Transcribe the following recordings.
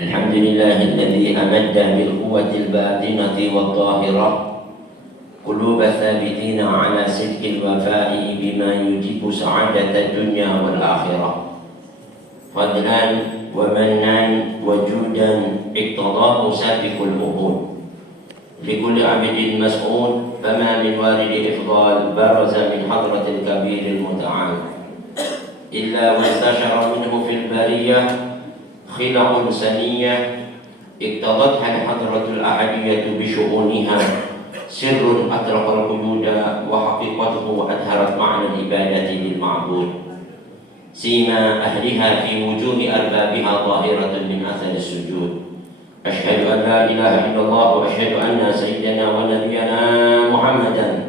الحمد لله الذي أمد بالقوة الباطنة والظاهرة قلوب الثابتين على صدق الوفاء بما يجيب سعادة الدنيا والآخرة فضلا ومنا وجودا اقتضاه سابق الأمور لكل عبد مسؤول فما من وارد إفضال برز من حضرة الكبير المتعال إلا وانتشر منه في البرية خلق سنية اقتضتها الحضرة الأحدية بشؤونها سر أطلق القيود وحقيقته أظهرت معنى العبادة للمعبود سيما أهلها في وجوه أربابها ظاهرة من أثر السجود أشهد أن لا إله إلا الله وأشهد أن سيدنا ونبينا محمدا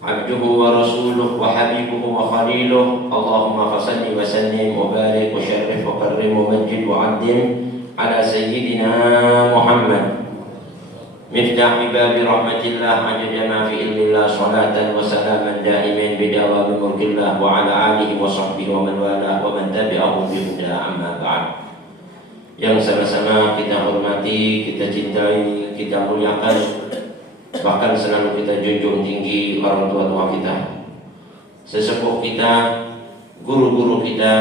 عبده ورسوله وحبيبه وخليله اللهم فصل وسلم وبارك وشرف وكرم ومجد وعظم على سيدنا محمد مفتاح باب رحمة الله عدد ما في علم الله صلاة وسلاما دائما بدوام ملك الله وعلى آله وصحبه ومن والاه ومن تبعه بهدى أما بعد. Yang sama-sama kita hormati, kita cintai, kita muliakan, bahkan selalu kita junjung tinggi orang tua-tua kita, sesepuh kita, guru-guru kita,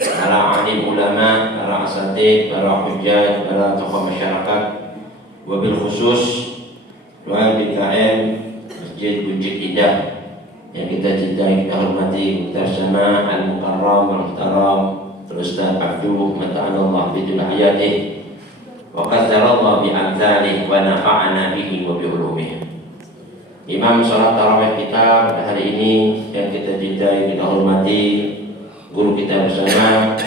para alim ulama, para asatidz, para hujjaj, para tokoh masyarakat, wabil khusus doa BKM Masjid Buncit Indah yang kita cintai, kita hormati, kita bersama Al-Mukarram Al-Muhtaram Ustaz Abdul Mata'anallah bidul hayatih wa qadarallah bi'amthalih wa nafa'ana bihi wa bi'ulumih. Imam sholat tarawih kita pada hari ini yang kita cintai, kita hormati, guru kita bersama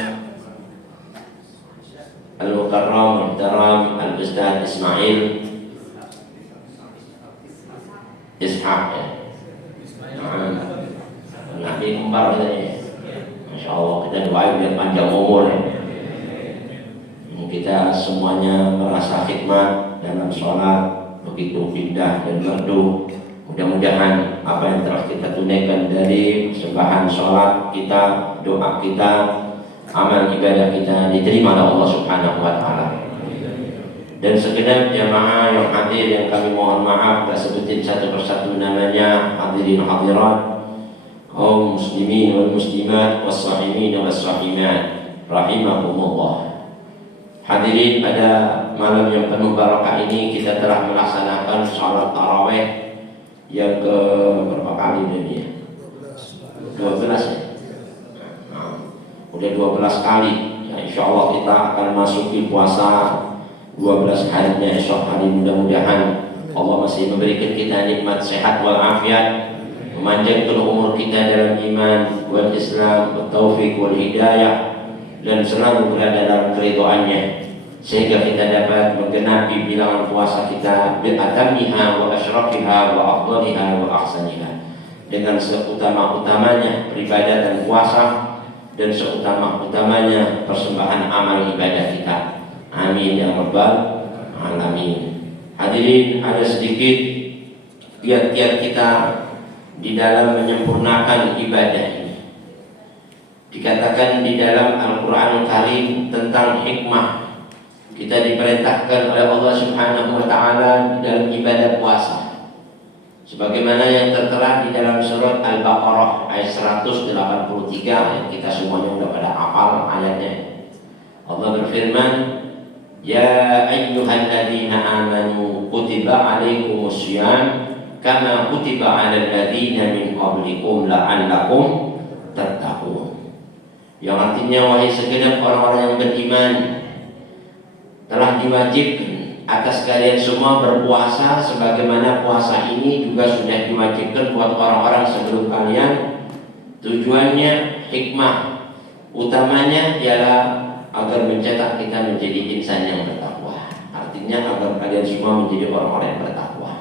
Al-Mukarram Al-Muhtaram Al-Ustaz Ismail Ishaq ya. Nanti kembar katanya. Masya Allah, kita doain biar panjang umur ya. Kita semuanya merasa hikmat dalam sholat, begitu indah dan merdu. Mudah-mudahan apa yang telah kita tunaikan dari sembahan sholat kita, doa kita, amal ibadah kita diterima oleh Allah Subhanahu wa Ta'ala. Dan segenap jamaah yang hadir yang kami mohon maaf tak sebutin satu persatu namanya, hadirin hadirat, kaum muslimin wal muslimat was-shahimin was-shahimat rahimahumullah. Hadirin, pada malam yang penuh barakah ini kita telah melaksanakan salat tarawih yang ke berapa kali ini ya? 12 ya? Udah 12 kali ya, insyaallah kita akan masuki puasa 12 harinya esok hari. Mudah-mudahan Allah masih memberikan kita nikmat sehat wal afiat, memanjangkan umur kita dalam iman wal Islam, wal taufiq wal hidayah, dan selalu berada dalam keridhaannya, sehingga kita dapat menggenapi bilangan puasa kita bil atamiha wa asyrafiha wa afdaliha wa ahsaniha, dengan seutama-utamanya peribadatan puasa dan seutama-utamanya persembahan amal ibadah kita. Amin ya rabbal alamin. Hadirin, ada sedikit kiat-kiat kita di dalam menyempurnakan ibadah ini. Dikatakan di dalam Al-Quran Karim tentang hikmah, kita diperintahkan oleh Allah Subhanahu wa Ta'ala dalam ibadah puasa, sebagaimana yang tertera di dalam surat Al-Baqarah ayat 183 yang kita semuanya sudah pada hafal ayatnya. Allah berfirman, ya ayyuhalladzina amanu kutiba alaikumus syiyam kama kutiba 'alal ladzina min qablikum la'allakum tattaqun. Yang artinya, wahai segenap orang-orang yang beriman, telah diwajibkan atas kalian semua berpuasa sebagaimana puasa ini juga sudah diwajibkan buat orang-orang sebelum kalian. Tujuannya, hikmah utamanya ialah agar mencetak kita menjadi insan yang bertakwa. Artinya agar kalian semua menjadi orang-orang yang bertakwa.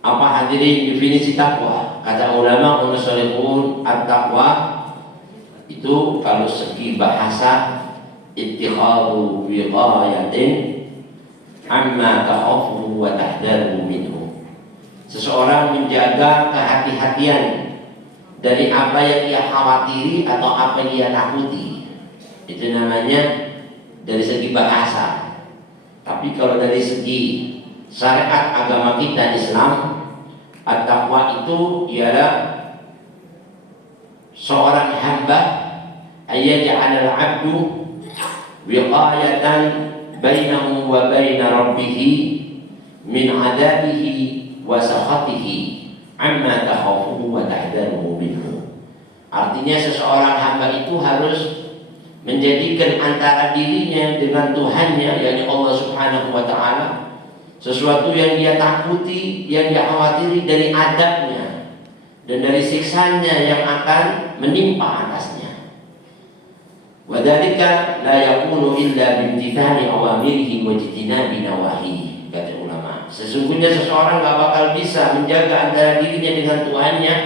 Apa hadirin definisi takwa? Kata ulama unusulul at-taqwa itu kalau segi bahasa ittikhadhu wiqayatin amma takhafu wa tahdaru minhu. Seseorang menjaga kehati-hatian dari apa yang dia khawatiri atau apa yang dia takuti. Itu namanya dari segi bahasa. Tapi kalau dari segi syariat agama kita Islam, at-taqwa itu ialah seorang hamba ayyaj'alal 'abdu wiqayatan bainahu wa baina rabbih min 'adabihi wa sakhatihi amma takhafuhu wa tahdaruhu minhu. Artinya seseorang hamba itu harus menjadikan antara dirinya dengan Tuhannya, yakni Allah Subhanahu wa taala, sesuatu yang dia takuti, yang dia khawatiri dari adabnya dan dari siksanya yang akan menimpa atasnya. Wa dzalika la yakunu illa bimtithali awamirihi wa ijtinabi nawahihi, kata ulama. Sesungguhnya seseorang gak bakal bisa menjaga antara dirinya dengan Tuhannya,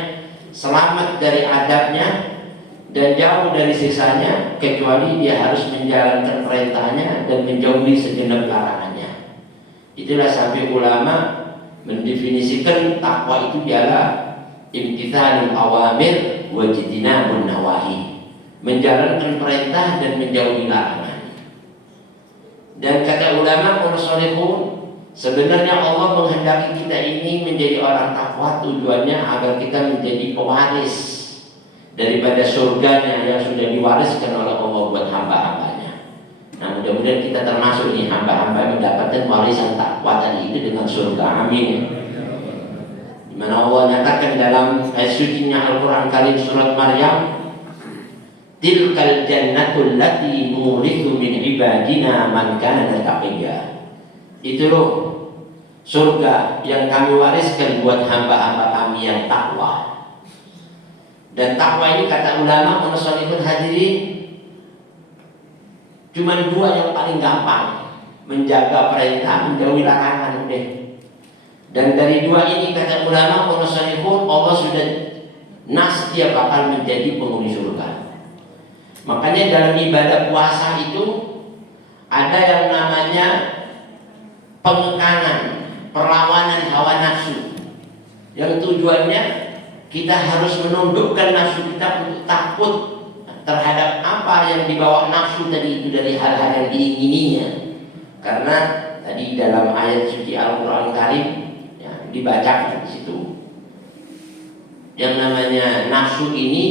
selamat dari adabnya dan jauh dari siksanya, kecuali dia harus menjalankan perintahnya dan menjauhi segenap larangannya. Itulah sampai ulama mendefinisikan takwa itu ialah imtithalul awamir wa ijtinabun nawahi, menjalankan perintah dan menjauhi larangan. Dan kata ulama mursalikhun, sebenarnya Allah menghendaki kita ini menjadi orang takwa tujuannya agar kita menjadi pewaris daripada surganya yang sudah diwariskan oleh Allah buat hamba-hambanya. Nah, mudah-mudahan kita termasuk nih hamba-hamba yang mendapatkan warisan takwa tadi itu dengan surga. Amin. Di mana Allah nyatakan dalam ayat sucinya Al-Qur'an Karim surat Maryam, tilkal jannatul lati nurithu min ibadina man kana taqiyya. Itu loh surga yang kami wariskan buat hamba-hamba kami yang takwa. Dan takwa ini kata ulama munasalihun hadirin, cuma dua yang paling gampang, menjaga perintah, menjauhi larangan udah. Dan dari dua ini kata ulama munasalihun, Allah sudah nas dia bakal menjadi penghuni surga. Makanya dalam ibadah puasa itu ada yang namanya pengekanan, perlawanan hawa nafsu, yang tujuannya kita harus menundukkan nafsu kita untuk takut terhadap apa yang dibawa nafsu tadi itu dari hal-hal yang diingininya. Karena tadi dalam ayat suci Al-Qur'an Karim ya, dibacakan di situ, yang namanya nafsu ini,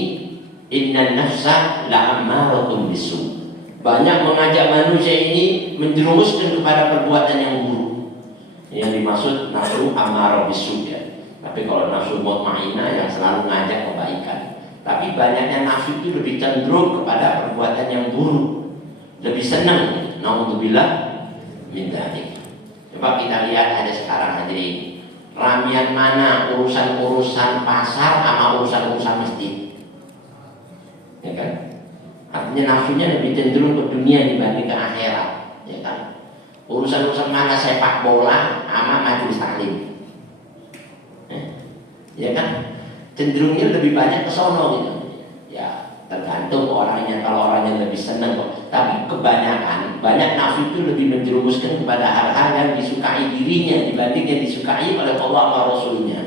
innan nafsa la'ammaratun bisu, banyak mengajak manusia ini menjerumuskan kepada perbuatan yang buruk. Yang dimaksud nafsu ammarah bisu ya. Tapi kalau nafsu mutmainnah yang selalu ngajak kebaikan. Tapi banyaknya nafsu itu lebih cenderung kepada perbuatan yang buruk, lebih senang. Naudzubillah min dzalik. Coba kita lihat ada sekarang hadirin, ramian mana urusan-urusan pasar sama urusan-urusan masjid, ya kan? Artinya nafsunya lebih cenderung ke dunia dibanding ke akhirat, ya kan? Urusan-urusan mana sepak bola sama majelis taklim, ya kan, cenderungnya lebih banyak ke sono gitu. Ya tergantung orangnya, kalau orangnya lebih senang. Tapi kebanyakan, banyak nafsu itu lebih menjerumuskan kepada hal-hal yang disukai dirinya dibanding yang disukai oleh Allah dan Rasulnya.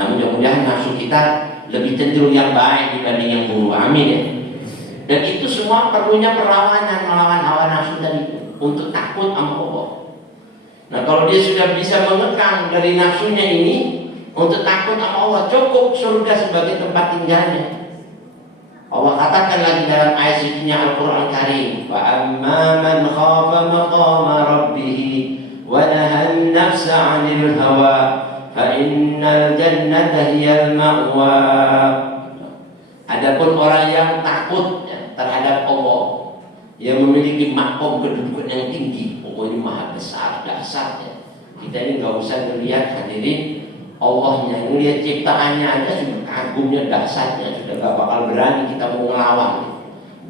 Nah, mudah-mudahan nafsu kita lebih cenderung yang baik dibanding yang buruk. Amin ya. Dan itu semua perlunya perlawanan, melawan hawa nafsu tadi untuk takut sama Allah. Nah, kalau dia sudah bisa mengekang dari nafsunya ini untuk takut sama Allah, cukup surga sebagai tempat tinggalnya. Allah katakan lagi dalam ayat sucinya Al-Qur'an Karim, wa amma man khafa maqama rabbih wa nahan nafsa 'anil hawa fa innal jannata hiyal ma'wa. Adapun orang yang takut terhadap Allah, yang memiliki makom kedudukan yang tinggi, Allah ini maha besar, dahsyat ya. Kita ini nggak usah melihat hadirin Allahnya, melihat ciptaannya aja sudah kagumnya, dahsyatnya, sudah gak bakal berani kita mau ngelawan.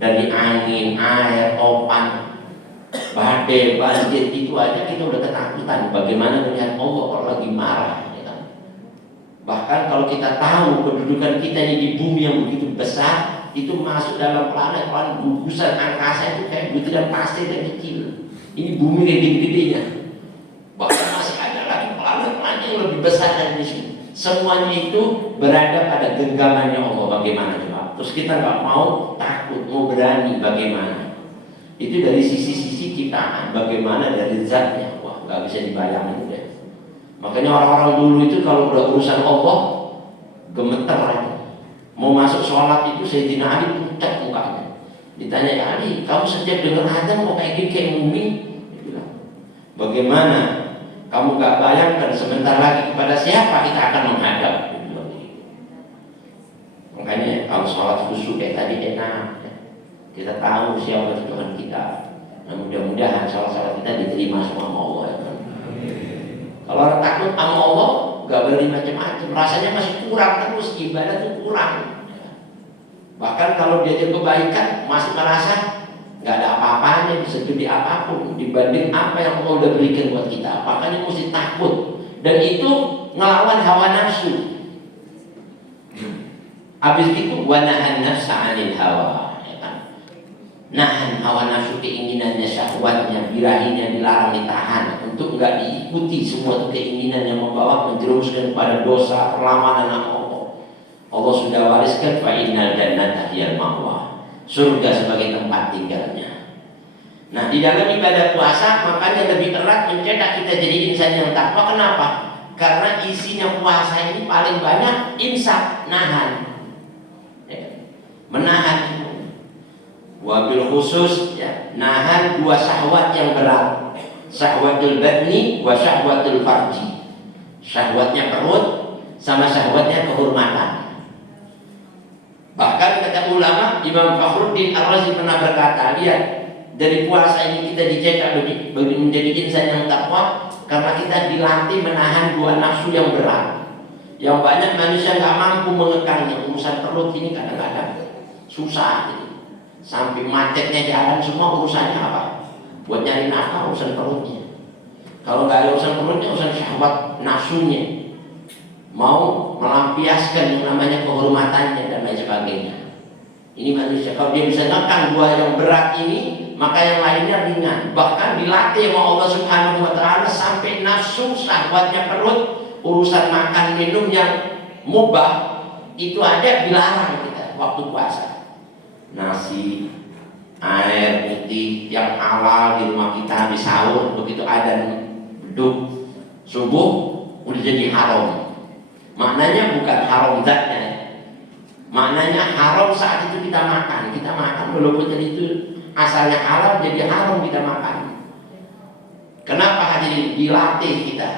Dari angin, air, topan, badai, banjir, itu aja kita udah ketakutan. Bagaimana melihat Allah kalau lagi marah, ya kan? Bahkan kalau kita tahu kedudukan kita ini di bumi yang begitu besar, itu masuk dalam planet-planet gugusan angkasa itu kayak butiran pasir yang kecil. Ini bumi kayak gede-gedenya. Bahkan masih ada lagi planet-planet yang lebih besar dari sini. Semuanya itu berada pada genggamannya Allah. Bagaimana coba? Terus kita nggak mau takut, mau berani, bagaimana? Itu dari sisi ciptaan, bagaimana dari zatnya? Wah, nggak bisa dibayangin deh. Makanya orang-orang dulu itu kalau udah urusan Allah gemeter aja. Mau masuk sholat itu Sayyidina Ali pucat mukanya. Ditanya, ya Ali, kamu setiap dengar adzan mau kayak gini kayak mumi? Dia bilang, bagaimana? Kamu gak bayangkan sebentar lagi kepada siapa kita akan menghadap? Makanya kalau sholat khusyuk kayak tadi enak. Kita tahu siapa Tuhan kita. Nah, mudah-mudahan sholat kita diterima semua sama Allah. Ya kan? Kalau orang takut sama Allah, gak berani macam-macam. Rasanya masih kurang terus, ibadah itu kurang. Bahkan kalau diajar kebaikan masih merasa nggak ada apa-apanya, bisa jadi apapun dibanding apa yang Allah udah berikan buat kita. Makanya mesti takut, dan itu ngelawan hawa nafsu. Habis itu wanahan nafsa anil hawa, ya kan? Nahan hawa nafsu, keinginannya, syahwatnya, birahinya dilarang, ditahan untuk nggak diikuti semua keinginan yang membawa menjerumuskan pada dosa, perlawanan sama Allah. Allah sudah wariskan fa innal jannata hiyal ma'wa, surga sebagai tempat tinggalnya. Nah, di dalam ibadah puasa makanya lebih erat mencetak kita jadi insan yang takwa. Kenapa? Karena isinya puasa ini paling banyak imsak, nahan, ya, menahan. Wabil khusus, ya, nahan dua syahwat yang berat, syahwatul badni wa syahwatul farji. Syahwatnya perut sama syahwatnya kehormatan. Bahkan kata ulama, Imam Fakhruddin Ar-Razi pernah berkata, lihat, dari puasa ini kita dicetak menjadi insan yang takwa karena kita dilatih menahan dua nafsu yang berat. Yang banyak manusia nggak mampu mengekangnya. Urusan perut ini kadang-kadang susah gitu. Sampai macetnya jalan semua urusannya apa? Buat nyari nafkah urusan perutnya. Kalau nggak ada urusan perutnya, urusan syahwat nafsunya. Mau melampiaskan yang namanya kehormatannya dan lain sebagainya. Ini manusia, kalau dia bisa nekan dua yang berat ini, maka yang lainnya ringan. Bahkan dilatih sama Allah Subhanahu wa Ta'ala sampai nafsu syahwatnya perut, urusan makan minum yang mubah itu ada dilarang kita waktu puasa. Nasi, air putih yang halal di rumah kita habis sahur, begitu adzan beduk subuh udah jadi haram. Maknanya bukan haram zatnya, maknanya haram saat itu kita makan walaupun jadi itu asalnya halal jadi haram kita makan. Kenapa hadirin? Dilatih kita.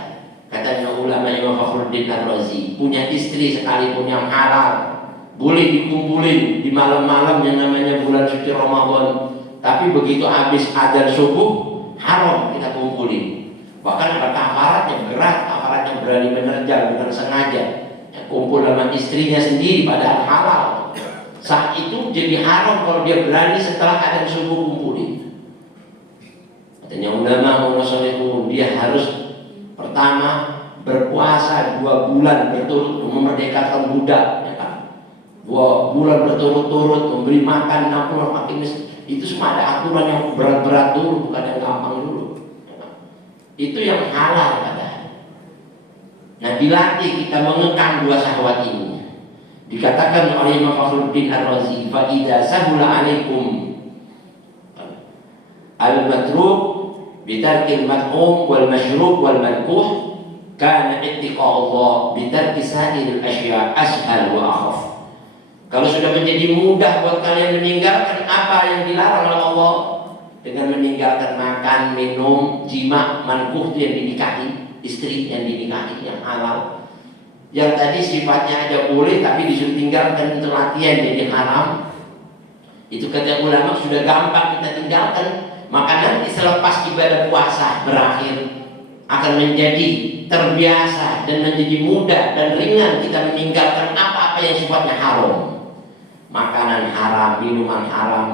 Katanya ulama Imam Fakhruddin Ar-Razi, punya istri sekalipun yang halal boleh dikumpulin di malam-malam yang namanya bulan suci Ramadan, tapi begitu habis adzan subuh haram kita kumpulin. Bahkan ada kafarat yang berat, kafarat yang berani menerjang bukan sengaja, ya, kumpul sama istrinya sendiri padahal halal. Saat itu jadi haram kalau dia berani setelah adzan subuh kumpulin. Katanya ulama solehun, dia harus pertama berpuasa 2 bulan berturut memerdekakan budak, ya kan? 2 bulan berturut-turut memberi makan 60 fakir miskin. Itu semua ada aturan yang berat-berat dulu, bukan yang gampang dulu. Itu yang halal katanya. Nah, dilatih kita mengekang dua syahwat ini. Dikatakan oleh Imam Fakhruddin Ar-Razi, fa idza sahula alaikum al-matruk bi tarkil mat'um wal mashrub wal mankuh kana ittiqa Allah bi tarki sa'iril asya ashal wa akhaf. Kalau sudah menjadi mudah buat kalian meninggalkan apa yang dilarang oleh Allah, dengan meninggalkan makan, minum, jima, mankuh itu yang dinikahi, istri yang dinikahi, yang halal. Yang tadi sifatnya aja boleh tapi disuruh tinggalkan untuk latihan jadi haram. Itu kata ulama sudah gampang kita tinggalkan. Maka nanti selepas ibadah puasa berakhir akan menjadi terbiasa dan menjadi mudah dan ringan kita meninggalkan apa-apa yang sifatnya haram. Makanan haram, minuman haram,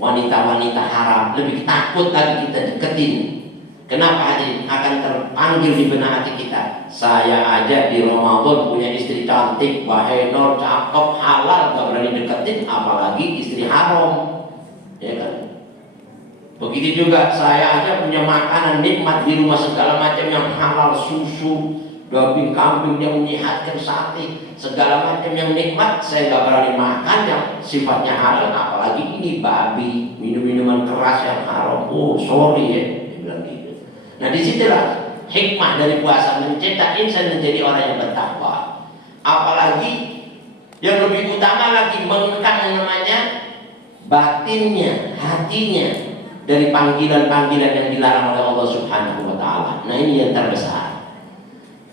wanita-wanita haram, lebih takut lagi kita deketin. Kenapa hadirin? Akan terpanggil di benak hati kita. Saya aja di Ramadan punya istri cantik, bahenor, cakep, halal, gak berani deketin, apalagi istri haram, ya kan? Begitu juga saya aja punya makanan nikmat di rumah segala macam yang halal, susu, daging kambing, dia menyehatkan, sate, segala macam yang nikmat saya nggak berani makan yang sifatnya halal, apalagi ini babi, minum-minuman keras yang haram. Oh sorry ya, dia bilang gitu. Nah disitulah hikmah dari puasa, mencetak insan menjadi orang yang bertakwa. Apalagi yang lebih utama lagi, mengekang yang namanya batinnya, hatinya dari panggilan-panggilan yang dilarang oleh Allah Subhanahu wa Ta'ala. Nah ini yang terbesar.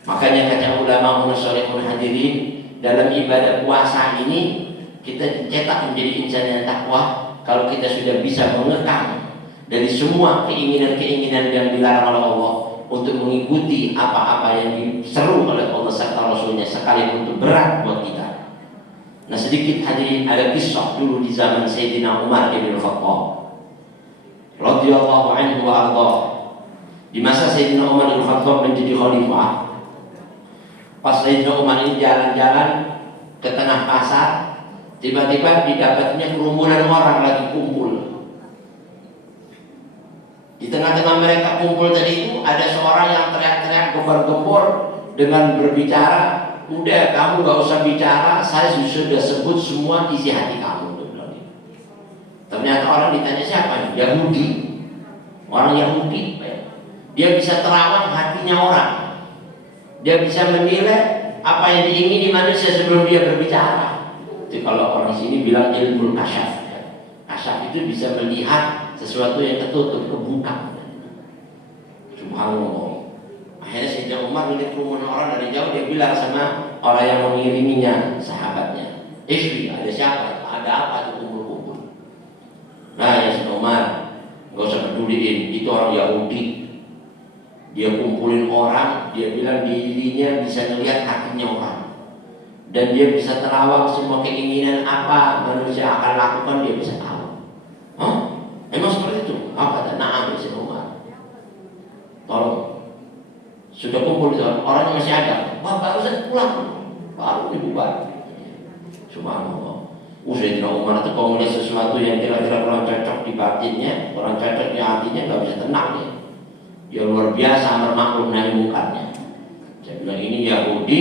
Makanya kata ulama munasolihun hadirin, dalam ibadah puasa ini kita dicetak menjadi insan yang takwa kalau kita sudah bisa mengekang dari semua keinginan-keinginan yang dilarang oleh Allah untuk mengikuti apa-apa yang diseru oleh Allah serta Rasulnya, sekalipun itu berat buat kita. Nah sedikit hadirin, ada kisah dulu di zaman Sayyidina Umar bin Khattab radhiyallahu anhu wa ardhah. Di masa Sayyidina Umar bin Khattab menjadi khalifah, pas Sayyidina Umar ini jalan-jalan ke tengah pasar, tiba-tiba didapatnya kerumunan orang lagi kumpul. Di tengah-tengah mereka kumpul tadi itu ada seorang yang teriak-teriak gempor-gempor dengan berbicara, udah kamu gak usah bicara, saya sudah sebut semua isi hati kamu. Ternyata orang ditanya siapa? Yahudi. Orang Yahudi, dia bisa terawang hatinya orang. Dia bisa menilai apa yang diingini manusia sebelum dia berbicara. Jadi kalau orang sini bilang ilmu kasyaf. Kasyaf itu bisa melihat sesuatu yang tertutup, kebuka. Subhanallah. Akhirnya Sayyidina Umar melihat kerumunan orang dari jauh, dia bilang sama orang yang mengiriminya, sahabatnya, "Istri, ada siapa? Ada apa itu kumpul-kumpul?" Nah ya Sayyidina Umar, gak usah peduliin, itu orang Yahudi. Dia kumpulin orang, dia bilang dirinya bisa melihat hatinya orang, dan dia bisa terawang semua keinginan apa manusia akan lakukan, dia bisa tahu. Hah? Emang seperti itu? Apa kata? Na'am ya Sayyidina Umar. Tolong. Sudah kumpul itu orang yang masih ada. Wah baru saja pulang, baru dibubar. Subhanallah. Sayyidina Umar itu kalau melihat sesuatu yang kira-kira kurang cocok di batinnya, kurang cocok di hatinya, nggak bisa tenang ya. Ya luar biasa bermaklum nahi mungkarnya. Saya bilang ini Yahudi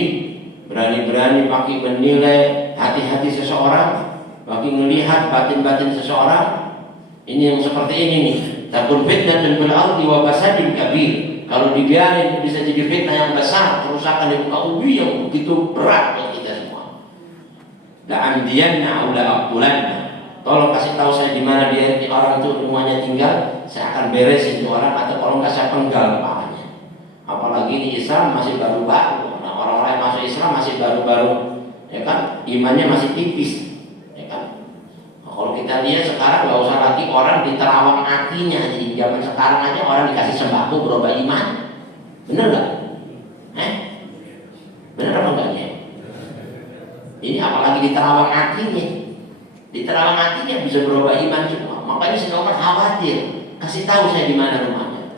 berani-berani pakai menilai hati-hati seseorang, pakai melihat batin-batin seseorang. Ini yang seperti ini nih. Takun fitnah dan bil ardi wa fasadin kabir. Kalau dibiarin bisa jadi fitnah yang besar, kerusakan di muka bumi yang begitu berat buat kita semua. La'andiyanna aula aqulanna. Tolong kasih tahu saya di mana dia orang itu rumahnya tinggal, saya akan beresin itu orang, atau kalau nggak saya penggal kepalanya. Apalagi ini Islam masih baru-baru. Nah, orang-orang yang masuk Islam masih baru-baru, ya kan? Imannya masih tipis, ya kan? Nah, kalau kita lihat sekarang nggak usah lagi orang diterawang hatinya. Di zaman sekarang aja orang dikasih sembako berubah iman, bener nggak? Bener apa enggaknya? Ini apalagi diterawang hatinya. Diterawang hatinya bisa berubah iman semua. Makanya Sayyidina Umar khawatir, kasih tahu saya di mana rumahnya.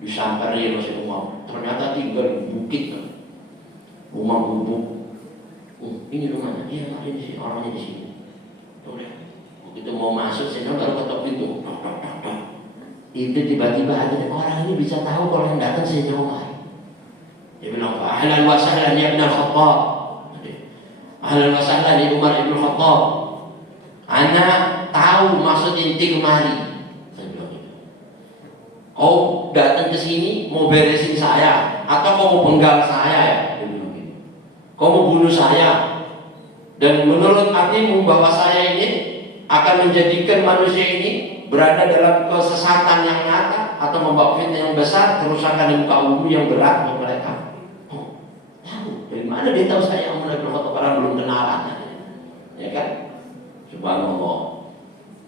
Disamperin Sayyidina Umar, ternyata tinggal di bukit, rumah gubuk. Ini rumahnya, iya ada di sini, orangnya di sini. Udah, begitu mau masuk Sayyidina baru ketok pintu. Itu tiba-tiba ada orang ini bisa tahu kalau yang datang Sayyidina Umar. Dia bilang, ahlan wa sahlan ya Ibn Khattab. Ahlan wa sahlan ya Umar Ibn Khattab. Anak tahu maksud inti kemari. Saya bilang gitu. Kau datang ke sini mau beresin saya, atau kau mau penggal saya ya? Dia bilang gitu. Kau mau bunuh saya, dan menurut artimu bahwa saya ini akan menjadikan manusia ini berada dalam kesesatan yang nyata, atau membawa fitnah yang besar, kerusakan di muka bumi yang berat buat mereka. Tahu dari mana dia tahu saya Umar bin Khattab, orang belum kenalan, ya kan? Subhanallah.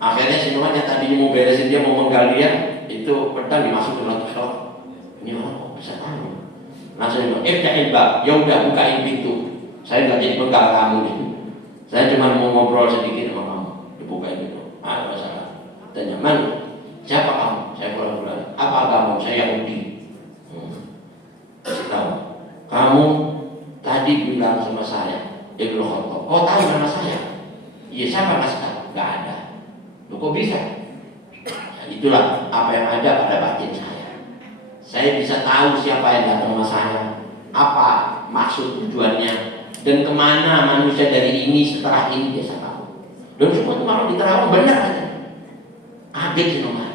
Akhirnya semuanya tadi mau beresin dia, mau menggal dia, itu pedang dimasukin dalam shot. Ini orang kok bisa tahu? Langsung bilang, iftahil, ya udah bukain pintu. Saya nggak jadi penggal kamu gitu. Saya cuma mau ngobrol sedikit sama kamu. Dibukain pintu. Ada masalah. Tanya, man, siapa kamu? Saya pulang-pulang. Apa agama? Saya Yahudi. Kasih tahu. Kamu tadi bilang sama saya, Ibnu Khattab, kau tahu nama saya? Iya, siapa kasih tahu? Gak ada. Loh, kok bisa? Nah, itulah apa yang ada pada batin saya. Saya bisa tahu siapa yang datang sama saya. apa maksud tujuannya dan kemana manusia dari ini setelah ini dia tahu. Dan semua itu kalau diterawang benar aja. Kaget sih nomor.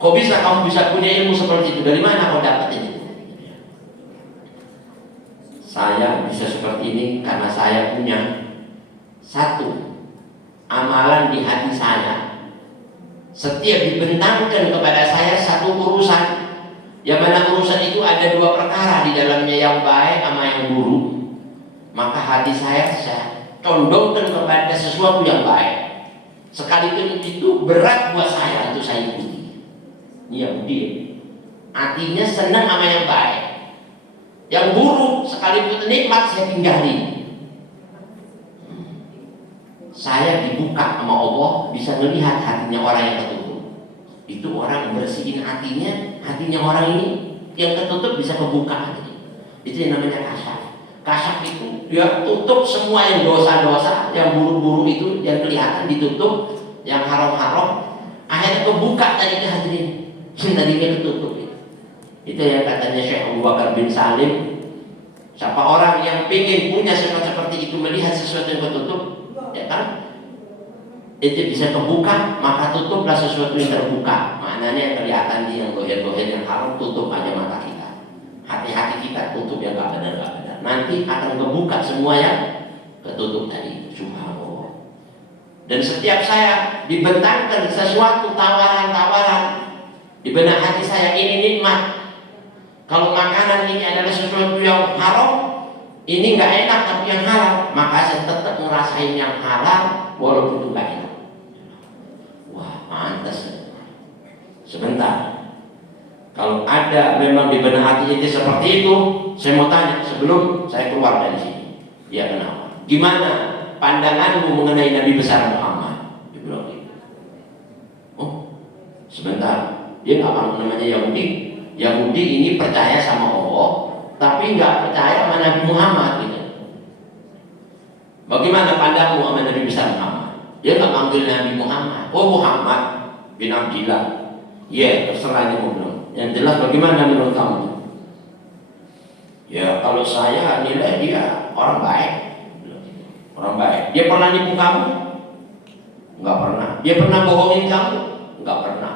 Kok bisa kamu bisa punya ilmu seperti itu? Dari mana kau dapat itu? Saya bisa seperti ini karena saya punya satu amalan di hati saya. Setiap dibentangkan kepada saya satu urusan, yang mana urusan itu ada dua perkara di dalamnya, yang baik sama yang buruk, maka hati saya condongkan kepada sesuatu yang baik. Sekalipun itu berat buat saya untuk saya ikuti. Iya, dia artinya senang sama yang baik. Yang buruk sekalipun nikmat saya tinggali. Saya dibuka sama Allah, bisa melihat hatinya orang yang tertutup. Itu orang bersihin hatinya orang ini yang tertutup bisa kebuka. Itu yang namanya kasyaf. Kasyaf itu dia tutup semua yang dosa-dosa, yang buruk-buruk itu yang kelihatan ditutup, yang haram-haram akhirnya kebuka tadi ke hatinya. Tadinya ketutup. Itu yang katanya Syekh Abu Bakar bin Salim, siapa orang yang ingin punya sifat seperti itu, melihat sesuatu yang tertutup, ya kan, itu bisa kebuka, maka tutuplah sesuatu yang terbuka. Maknanya yang kelihatan di yang goher-goher yang haram, tutup aja mata kita, hati-hati kita tutup yang gak benar. Nanti akan kebuka semua yang ketutup tadi. Subhanallah. Dan setiap saya dibentangkan sesuatu tawaran-tawaran di benak hati saya, ini nikmat. Kalau makanan ini adalah sesuatu yang haram, ini nggak enak tapi yang halal, maka saya tetap ngerasain yang halal walaupun itu nggak enak. Wah, pantas. Sebentar. Kalau ada memang di benak hati itu seperti itu, saya mau tanya sebelum saya keluar dari sini. Ya, kenapa? Gimana pandanganmu mengenai Nabi besar Muhammad? Dia bilang gitu. Oh, sebentar. Dia nggak mau namanya Yahudi. Yahudi ini percaya sama Allah, tapi nggak percaya sama Nabi Muhammad gitu. Bagaimana pandangmu sama Nabi besar Muhammad? Dia nggak panggil Nabi Muhammad. Oh, Muhammad bin Abdillah. Ya, terserah dia mau bilang. Yang jelas bagaimana menurut kamu? Ya, kalau saya nilai dia orang baik. Orang baik. Dia pernah nipu kamu? Nggak pernah. Dia pernah bohongin kamu? Nggak pernah.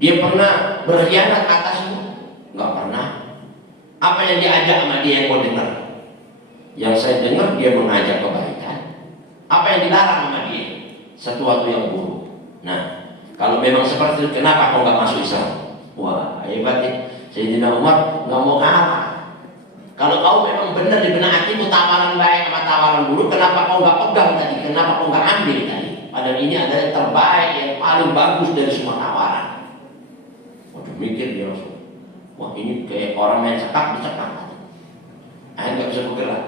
Dia pernah berkhianat atasmu? Nggak pernah. Apa yang diajak sama dia yang kau dengar? Yang saya dengar dia mengajak kebaikan. Apa yang dilarang sama dia? Sesuatu yang buruk. Nah, kalau memang seperti itu, kenapa kau nggak masuk Islam? Wah, hebat ya. Sayyidina Umar nggak mau kalah. Kalau kau memang benar di benak hatimu tawaran baik sama tawaran buruk, kenapa kau nggak pegang tadi? Kenapa kau nggak ambil tadi? Padahal ini adalah yang terbaik, yang paling bagus dari semua tawaran. Waduh, mikir dia langsung. Wah, ini kayak orang main cekak dicekak. Akhirnya nggak bisa bergerak.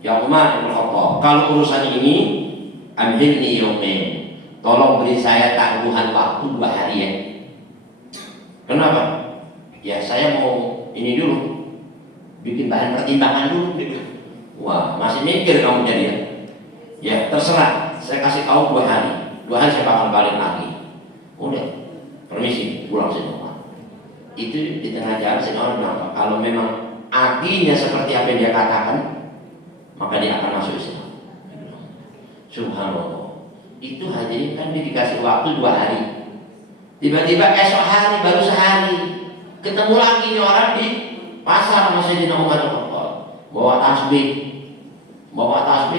Ya Umar bin Khattab, kalau urusan ini amhilni yaumin, tolong beri saya tangguhan waktu 2 hari ya. Kenapa? Ya saya mau ini dulu, bikin bahan pertimbangan dulu. Wah, masih mikir kamu jadi ya? Ya terserah, saya kasih tahu 2 hari. 2 hari saya bakal balik lagi. Udah, permisi, pulang saja. Itu di tengah jalan saya bilang, kalau memang artinya seperti apa yang dia katakan, maka dia akan masuk Islam. Subhanallah. Itu hadirin kan dia dikasih waktu 2 hari. Tiba-tiba esok hari baru sehari ketemu lagi nih orang di pasar sama Sayyidina Umar bawa tasbih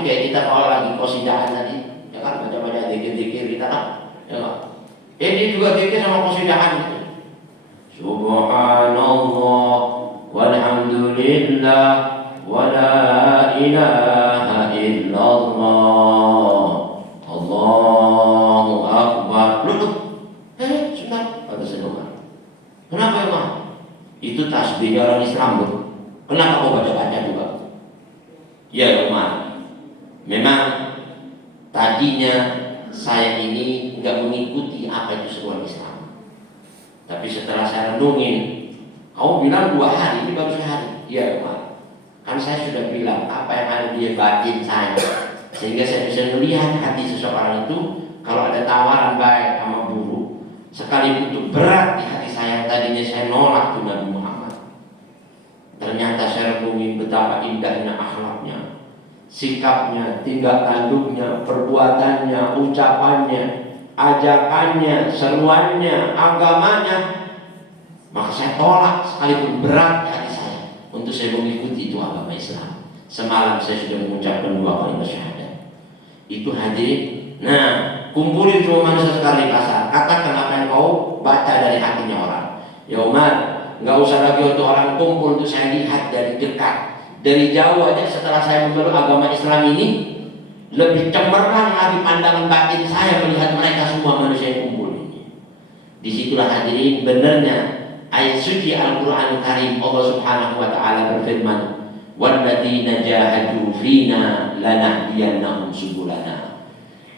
kayak kita kalau lagi qasidahan tadi, ya kan, baca-baca zikir-zikir kita kan, ya kan. Dia juga zikir sama qasidahan itu. Subhanallah walhamdulillah wa la ilaha illallah Allahu akbar. Sudah, ada sedekah. Kenapa ya, Mas? Itu tasbih orang Islam, loh. Kenapa kau baca-baca juga? Ya, Umar. Memang tadinya saya ini nggak mengikuti apa itu sebuah Islam. Tapi setelah saya renungin, kamu bilang 2 hari, ini baru sehari. Iya, Umar. Kan saya sudah bilang apa yang ada di batin saya, sehingga saya bisa melihat hati seseorang itu. Kalau ada tawaran baik sama buruk, sekalipun itu berat di hati saya, tadinya saya nolak tuh Nabi Muhammad, ternyata renungi betapa indahnya akhlaknya, sikapnya, tindak tanduknya, perbuatannya, ucapannya, ajakannya, seruannya, agamanya, maka saya tolak sekalipun berat di hati saya untuk saya mengikuti itu agama Islam. Semalam saya sudah mengucapkan 2 kalimat syahadat. Itu hadirin. Nah, kumpulin semua manusia sekali di pasar. Katakan apa yang kau baca dari hatinya orang. Ya Umar, nggak usah lagi untuk orang kumpul, untuk saya lihat dari dekat, dari jauh aja. Setelah saya memeluk agama Islam ini, lebih cemerlang lagi pandangan batin saya melihat mereka semua manusia yang kumpul ini. Disitulah hadirin benarnya ayat suci Al-Quran Karim. Allah Subhanahu Wa Taala berfirman, "Walladzina jahadu fina lanahdiyannahum subulana."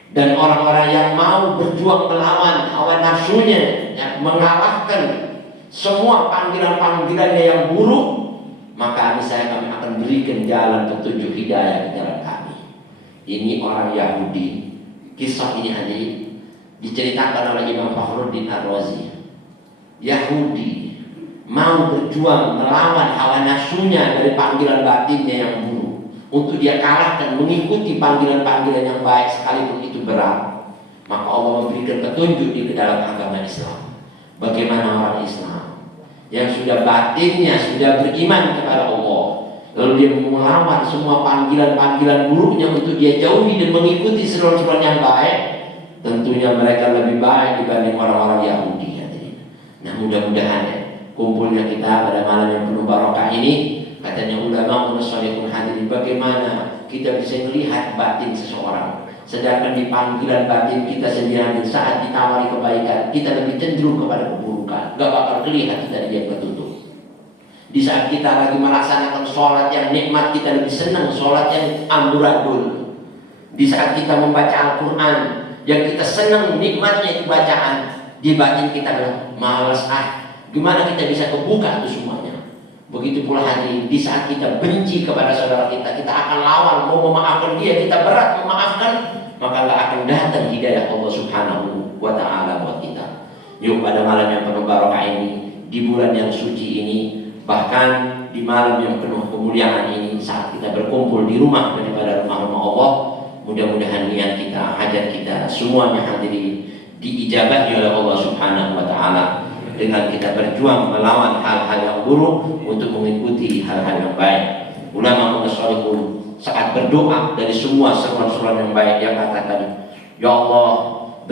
Dan orang-orang yang mau berjuang melawan hawa nafsunya, yang mengalahkan semua panggilan-panggilannya yang buruk, maka kami akan berikan jalan petunjuk hidayah di jalan kami. Ini orang Yahudi. Kisah ini hadirin diceritakan oleh Imam Fakhruddin Ar-Razi. Yahudi mau berjuang melawan hawa nafsunya dari panggilan batinnya yang buruk, untuk dia kalahkan mengikuti panggilan-panggilan yang baik sekalipun itu berat. Maka Allah memberikan petunjuk di dalam agama Islam. Bagaimana orang Islam yang sudah batinnya sudah beriman kepada Allah, lalu dia melawan semua panggilan-panggilan buruknya untuk dia jauhi dan mengikuti seruan-seruan yang baik, tentunya mereka lebih baik dibanding orang-orang Yahudi. Nah, mudah-mudahan kumpulnya kita pada malam yang penuh barokah ini, katanya ulama munasalihun hadirin, bagaimana kita bisa melihat batin seseorang, sedangkan di panggilan batin kita sendiri saat ditawari kebaikan kita lebih cenderung kepada keburukan. Gak bakal kelihatan dari dia tertutup. Di saat kita lagi melaksanakan sholat yang nikmat, kita lebih senang sholat yang amburadul. Di saat kita membaca Al-Quran yang kita senang nikmatnya itu bacaan, di batin kita bilang malas, gimana kita bisa kebuka itu semuanya. Begitu pula hadirin, di saat kita benci kepada saudara kita, kita akan lawan, mau memaafkan dia, kita berat memaafkan, maka gak akan datang hidayah Allah Subhanahu Wa Taala buat kita. Yuk pada malam yang penuh barokah ini, di bulan yang suci ini, bahkan di malam yang penuh kemuliaan ini, saat kita berkumpul di rumah daripada rumah-rumah Allah, mudah-mudahan niat kita, hajat kita, semuanya hadirin diijabahi oleh Allah Subhanahu Wa Taala, dengan kita berjuang melawan hal-hal yang buruk untuk mengikuti hal-hal yang baik. Ulama munasalihun saat berdoa dari semua seruan-seruan yang baik, yang katakan, ya Allah,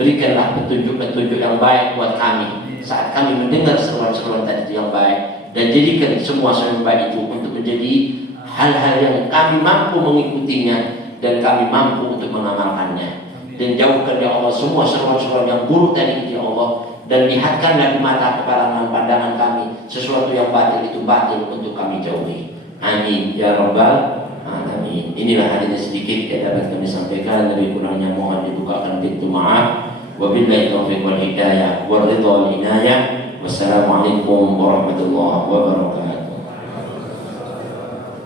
berikanlah petunjuk-petunjuk yang baik buat kami saat kami mendengar seruan-seruan tadi yang baik, dan jadikan semua seruan baik itu untuk menjadi hal-hal yang kami mampu mengikutinya dan kami mampu untuk mengamalkannya. Dan jauhkan ya Allah semua seruan-seruan yang buruk tadi ya Allah, dan lihatkanlah di mata keparangan pandangan kami sesuatu yang batil itu batil untuk kami jauhi. Amin ya rabbal alamin. Inilah hadirin sedikit yang dapat kami sampaikan, lebih kurangnya mohon dibukakan pintu maaf. Wabillahi taufiq wal hidayah wal ridha wal inayah. Wassalamualaikum warahmatullahi wabarakatuh.